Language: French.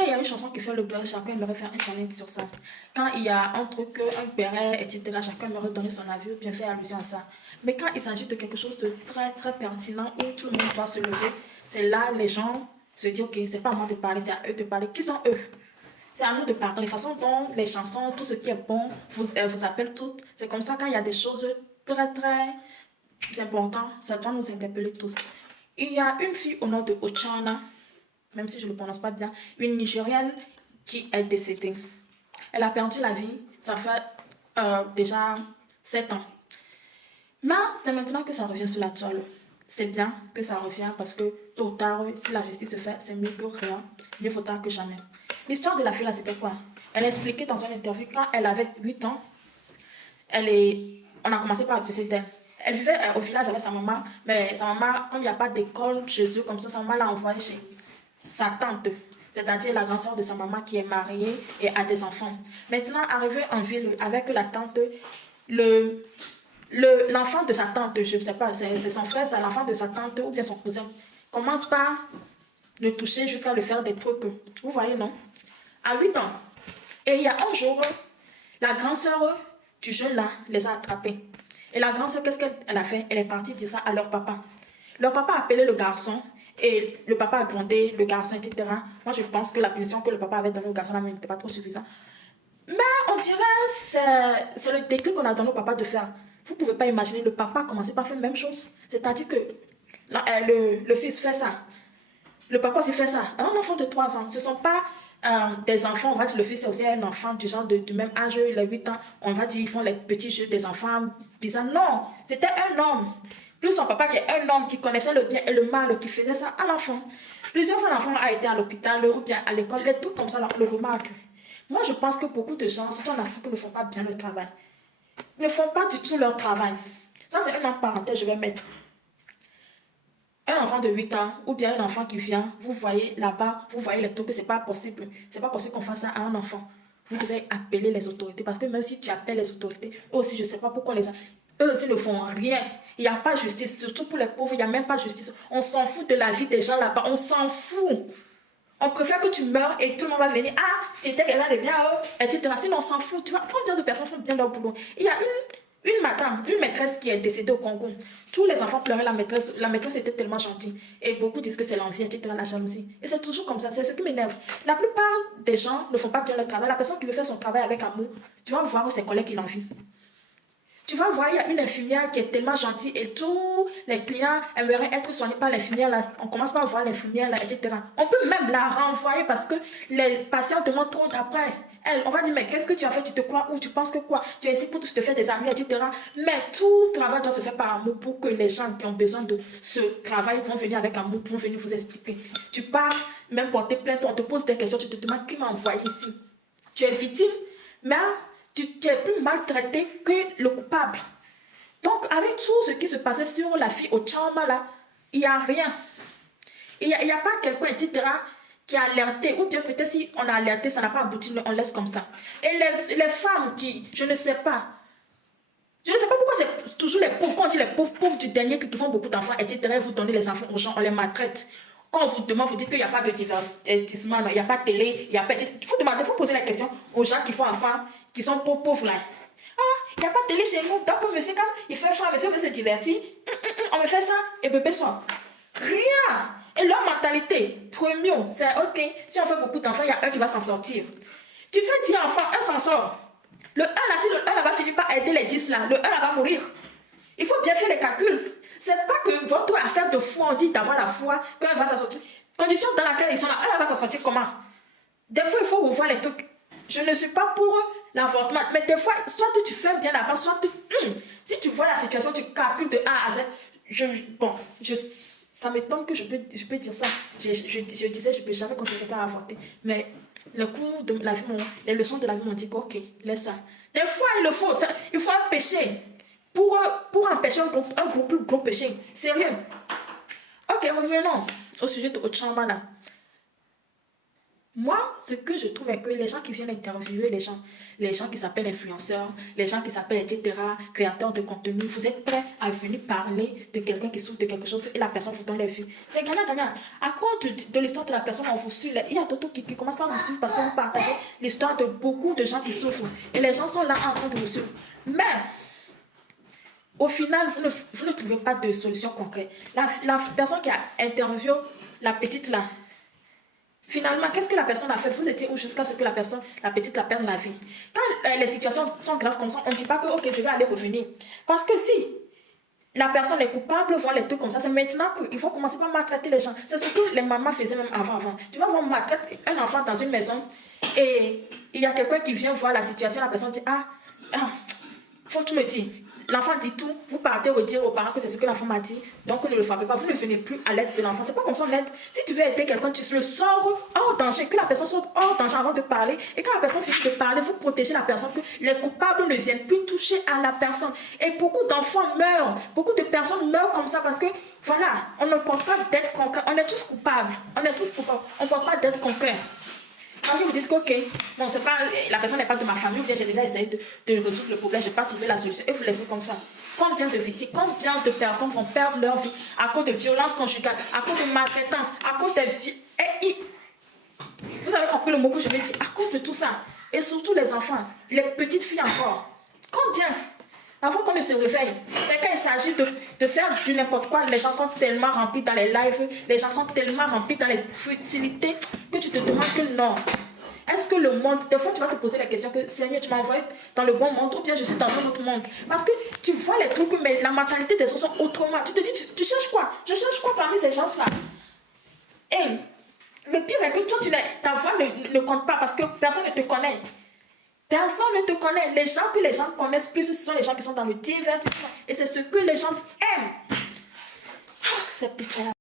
Quand il y a une chanson qui fait le buzz, chacun aimerait faire un challenge sur ça. Quand il y a un truc, un béret, etc., chacun aimerait donner son avis ou bien faire allusion à ça. Mais quand il s'agit de quelque chose de très très pertinent où tout le monde doit se lever, c'est là les gens se disent ok, c'est pas à moi de parler, c'est à eux de parler. Qui sont eux? C'est à nous de parler. La façon dont les chansons, tout ce qui est bon, vous appelle toutes. C'est comme ça quand il y a des choses très très importantes, ça doit nous interpeller tous. Il y a une fille au nom de Ochana, même si je ne le prononce pas bien, une Nigérienne qui est décédée. Elle a perdu la vie, ça fait déjà 7 ans. Mais c'est maintenant que ça revient sur la toile. C'est bien que ça revient parce que tôt ou tard, si la justice se fait, c'est mieux que rien. Mieux vaut tard que jamais. L'histoire de la fille là, c'était quoi? Elle expliquait dans une interview quand elle avait 8 ans, on a commencé par abuser d'elle. Elle vivait au village avec sa maman, mais sa maman, comme il n'y a pas d'école chez eux, comme ça, sa maman l'a envoyée chez sa tante, c'est-à-dire la grande soeur de sa maman qui est mariée et a des enfants. Maintenant, arrivée en ville avec la tante, l'enfant de sa tante, je ne sais pas, c'est son frère, c'est l'enfant de sa tante ou bien son cousin, commence par le toucher jusqu'à le faire des trucs. Vous voyez, non? À 8 ans. Et il y a un jour, la grande soeur du jeune là les a attrapés. Et la grande soeur, qu'est-ce qu'elle a fait? Elle est partie dire ça à leur papa. Leur papa a appelé le garçon et le papa a grondé le garçon, etc. Moi, je pense que la punition que le papa avait donnée au garçon n'était pas trop suffisante. Mais on dirait c'est le déclic qu'on a donné au papa de faire. Vous ne pouvez pas imaginer, le papa a commencé par faire la même chose. C'est-à-dire que le fils fait ça. Le papa aussi fait ça. Un enfant de 3 ans, ce ne sont pas des enfants, on va dire le fils est aussi un enfant du genre du même âge, il a 8 ans, on va dire ils font les petits jeux des enfants bizarres. Non, c'était un homme. Plus son papa qui est un homme qui connaissait le bien et le mal, qui faisait ça à l'enfant. Plusieurs fois l'enfant a été à l'hôpital ou bien à l'école, les trucs comme ça, on le remarque. Moi je pense que beaucoup de gens, surtout en Afrique, ne font pas bien le travail. Ne font pas du tout leur travail. Ça c'est une autre parenthèse, je vais mettre. Un enfant de 8 ans ou bien un enfant qui vient, vous voyez là-bas, vous voyez les trucs que c'est pas possible. C'est pas possible qu'on fasse ça à un enfant. Vous devez appeler les autorités parce que même si tu appelles les autorités, eux aussi, je sais pas pourquoi eux aussi ne font rien. Il n'y a pas justice, surtout pour les pauvres, il n'y a même pas justice. On s'en fout de la vie des gens là-bas, on s'en fout. On préfère que tu meurs et tout le monde va venir. Ah, tu étais quelqu'un de bien, etc. Sinon, on s'en fout. Tu vois, combien de personnes font bien leur boulot? Il y a une madame, une maîtresse qui est décédée au Congo. Tous les enfants pleuraient la maîtresse. La maîtresse était tellement gentille. Et beaucoup disent que c'est l'envie, etc., la jalousie. Et c'est toujours comme ça. C'est ce qui m'énerve. La plupart des gens ne font pas bien leur travail. La personne qui veut faire son travail avec amour, tu vas voir ses collègues qui l'envient. Tu vas voir, il y a une infirmière qui est tellement gentille et tous les clients aimeraient être soignés par l'infirmière là. On commence par voir l'infirmière là, etc. On peut même la renvoyer parce que les patients demandent trop d'après. Elle, on va dire, mais qu'est-ce que tu as fait? Tu te crois où? Tu penses que quoi? Tu es ici pour te faire des amis, etc. Mais tout travail doit se faire par amour pour que les gens qui ont besoin de ce travail vont venir avec amour, vont venir vous expliquer. Tu pars, même porter plainte, on te pose des questions, tu te demandes qui m'a envoyé ici. Tu es victime, mais tu es plus maltraité que le coupable. Donc, avec tout ce qui se passait sur la fille au Tchama, là, il n'y a rien. Il n'y a pas quelqu'un, etc., qui a alerté. Ou bien peut-être si on a alerté, ça n'a pas abouti, on laisse comme ça. Et les femmes qui, je ne sais pas pourquoi c'est toujours les pauvres, quand on dit les pauvres du dernier qui font beaucoup d'enfants, etc., vous donnez les enfants aux gens, on les maltraite. Quand on vous demande, vous dites qu'il n'y a pas de divertissement, il n'y a pas de télé, il n'y a pas de... Il faut poser la question aux gens qui font enfants, qui sont pauvres là. Ah, il n'y a pas de télé chez nous, donc monsieur, quand il fait faim, monsieur veut se divertir, on me fait ça, et bébé sort. Rien. Et leur mentalité, premier, c'est ok, si on fait beaucoup d'enfants, il y a un qui va s'en sortir. Tu fais 10 enfants, un s'en sort. Le 1 là, si le 1 là va finir par aider les 10 là, le 1 là va mourir. Il faut bien faire les calculs. C'est pas que votre affaire de foi, on dit d'avoir la foi, qu'elle va s'en sortir. Condition dans laquelle ils sont là, elle va s'en sortir comment? Des fois, il faut revoir les trucs. Je ne suis pas pour l'avortement, mais des fois, soit tu fais bien là-bas, soit si tu vois la situation, tu calcules de A à Z. Ça m'étonne que je peux dire ça. Je disais, je ne peux jamais continuer à avorter. Mais le cours de la vie, les leçons de la vie m'ont dit ok, laisse ça. Des fois, il faut un péché pour empêcher un gros péché. Sérieux. Ok, revenons au sujet de Ochamba là. Moi, ce que je trouve est que les gens qui viennent interviewer les gens qui s'appellent influenceurs, les gens qui s'appellent, etc., créateurs de contenu, vous êtes prêts à venir parler de quelqu'un qui souffre de quelque chose et la personne vous donne les vues. C'est gagnant-gagnant. À cause de l'histoire de la personne, on vous suit. Il y a d'autres qui commencent par vous suivre parce que vous partagez l'histoire de beaucoup de gens qui souffrent. Et les gens sont là en train de vous suivre. Mais, au final, vous ne trouvez pas de solution concrète. La personne qui a interviewé la petite là, finalement, qu'est-ce que la personne a fait? Vous étiez où jusqu'à ce que la petite, la perde la vie? Quand les situations sont graves comme ça, on ne dit pas que, ok, je vais aller revenir. Parce que si la personne est coupable, voit les trucs comme ça, c'est maintenant qu'il faut commencer par maltraiter les gens. C'est ce que les mamans faisaient même avant. Tu vas voir, maltraiter un enfant dans une maison et il y a quelqu'un qui vient voir la situation, la personne dit, faut que tu me dises. L'enfant dit tout, vous partez redire aux parents que c'est ce que l'enfant m'a dit, donc ne le frappez pas, vous ne venez plus à l'aide de l'enfant. C'est pas comme ça on aide. Si tu veux aider quelqu'un, tu le sors hors danger, que la personne soit hors danger avant de parler. Et quand la personne finit de parler, vous protégez la personne, que les coupables ne viennent plus toucher à la personne. Et beaucoup d'enfants meurent, beaucoup de personnes meurent comme ça parce que, voilà, on ne porte pas d'aide concrète. On est tous coupables, on ne porte pas d'aide concrète. Quand vous dites que, ok, bon, c'est pas, la personne n'est pas de ma famille, ou bien j'ai déjà essayé de résoudre le problème, je n'ai pas trouvé la solution, et vous laissez comme ça. Combien de victimes, combien de personnes vont perdre leur vie à cause de violences conjugales, à cause de maltraitance, à cause de... Vous avez compris le mot que je vais dire, à cause de tout ça. Et surtout les enfants, les petites filles encore. Combien? Avant qu'on ne se réveille. Mais quand il s'agit de faire du n'importe quoi, les gens sont tellement remplis dans les lives, les gens sont tellement remplis dans les futilités que tu te demandes que non. Est-ce que le monde, des fois tu vas te poser la question que Seigneur, tu m'as envoyé dans le bon monde ou bien je suis dans un autre monde. Parce que tu vois les trucs, mais la mentalité des autres sont autrement. Tu te dis, tu cherches quoi? Je cherche quoi parmi ces gens-là? Et le pire est que toi, ta voix ne compte pas parce que personne ne te connaît. Personne ne te connaît. Les gens que les gens connaissent plus, ce sont les gens qui sont dans le divertissement. Et c'est ce que les gens aiment. Oh, c'est pitoyable.